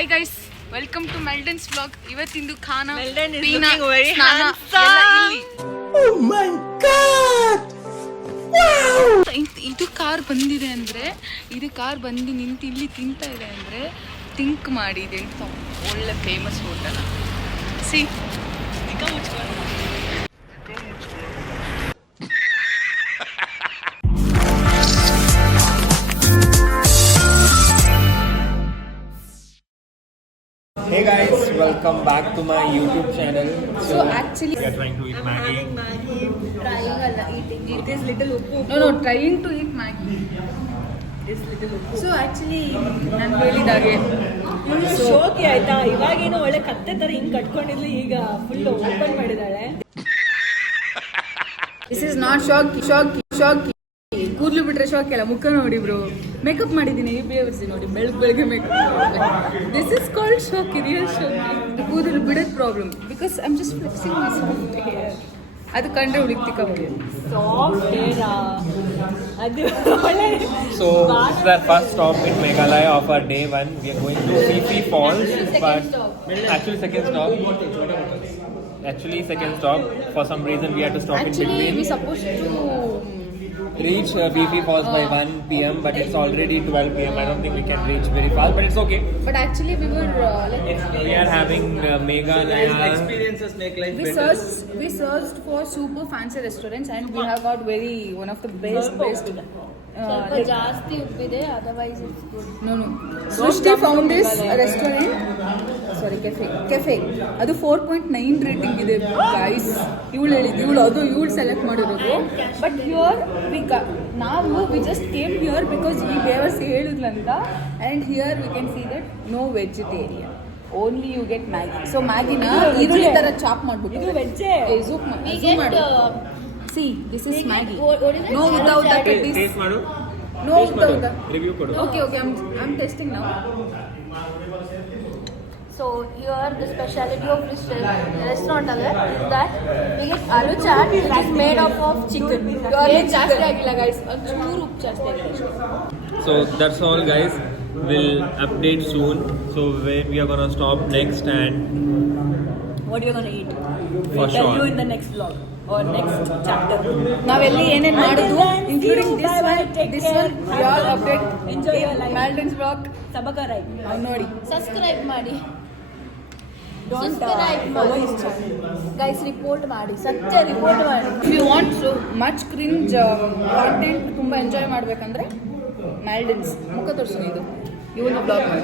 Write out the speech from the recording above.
Hi guys, welcome to Meldon's vlog. ಇವತ್ತಿಂದು ಖಾನ Meldon is ಪೀನಾ, looking very ಸ್ನಾನ handsome. ಎಲ್ಲ ಇಲ್ಲಿ. Oh my god! Wow! ಇದು car ಬಂದಿದೆ ಅಂದ್ರೆ, ಇದು ಕಾರ್ ಬಂದು ನಿಂತು ಇಲ್ಲಿ ತಿಂತಾ ಇದೆ ಅಂದ್ರೆ ಥಿಂಕ್ ಮಾಡಿ ಇದೆ ಅಂತ ಒಳ್ಳೆ famous hotel. C Hey guys, welcome back to my YouTube channel. So actually we are trying to eat Maggi. It is little uppu. no trying to eat Maggi. This little uppu. So actually ನಾನು ಹೇಳಿದಾಗೆ ಇವಳು ಶೋಕಿ ಆಯ್ತಾ, ಇವಾಗೇನೋ ಒಳ್ಳೆ ಕತ್ತೆ ತರ ಹಿಂಗ್ ಕಟ್ಕೊಂಡಿದ್ಲು, ಈಗ ಫುಲ್ ಓಪನ್ ಮಾಡಿದಾಳೆ. ದಿಸ್ ಇಸ್ ನಾಟ್ ಶಾಕಿ ಕೂದಲು ಬಿಟ್ರೆ ಶಾಕ್ ಅಲ್ಲ, ಮುಖ ನೋಡಿ ಬ್ರೋ. ಮೇಕಪ್ ಮಾಡಿದ್ದೀನಿ, ಈ ಬೇವರ್ಸಿ ನೋಡಿ, ಬೆಳಗ್ಗೆ makeup. This is called shaky, real shaky. ಕೂದಲು ಬಿಡೋದು problem because I am just flexing my soft hair. ಅದು ಕಂಡ್ರೆ ಹುಡುಕ್ತಿಕ್ಕಂಗೆ ಸಾಫ್ಟ್ ಹೇರ್ ಅದು ಒಳ್ಳೆ. So this is our first stop in Meghalaya of our day 1. We are going to Phi Falls, but actually second stop. For some reason we had to stop in actually between. we supposed to Reach Phi Falls by 1 p.m. but it's already 12 p.m. I don't think we can reach very fast, but it's okay. but actually we were We are having Meghalaya experiences make life better. we searched for super fancy restaurants and we have got one of the best ಸ್ವಲ್ಪ ಜಾಸ್ತಿ ಉಪ್ಪಿದೆ, otherwise it's good. No. Srishti found this restaurant. Sorry, cafe. ಅದು 4.9 rating ಇದೆ guys. ಇವಳು ಹೇಳಿದ್ದು, ಇವಳು select ಮಾಡಿರೋದು. But here we just came here because ಈ ಬೇವರ್ಸ್ ಹೇಳಿದ್ಲಂತ. And here we can see that no vegetarian. Only you get Maggi. So Maggi-ನ ಈರುಳ್ಳಿ ತರ chop ಮಾಡ್ಬಿಟ್ಟು. ಇದು ವೆಜ್ಜೆ. zoom ಮಾಡು. See, this is Maggi. No without the patties. Taste ಮಾಡು. No without the. Review ಕೊಡು. Okay, I'm testing now. So here the speciality of this restaurant is that we get aloo chaat which is made up of chicken. ಏನು ಜಾಸ್ತಿ ಆಗಿಲ್ಲ guys, ಒಂಚೂರು ಉಪ್ಪು ಜಾಸ್ತಿ ಆಗಿದೆ. So that's all guys, we'll update soon. So where we are gonna stop next and What you're gonna eat? For We'll tell sure. you in the next vlog or next chapter. ನಾವೆಲ್ಲಿ ಏನೇನು ಮಾಡಿದ್ವು including this one, Take we care. all update. Enjoy your life. Meldon's vlog. Sabaka right. ನೋಡಿ. Subscribe ಮಾಡಿ, Don't subscribe follow ಮಾಡಿ his channel. Guys, report ಮಾಡಿ, ಸತ್ಯ report ಮಾಡಿ. If you want so much cringe content ತುಂಬಾ enjoy ಮಾಡ್ಬೇಕಂದ್ರೆ Meldon's ಮುಖ ತೋರಿಸು, ಇದು ಇವನ ಬ್ಲಾಗ್ ಮಾಡಿ.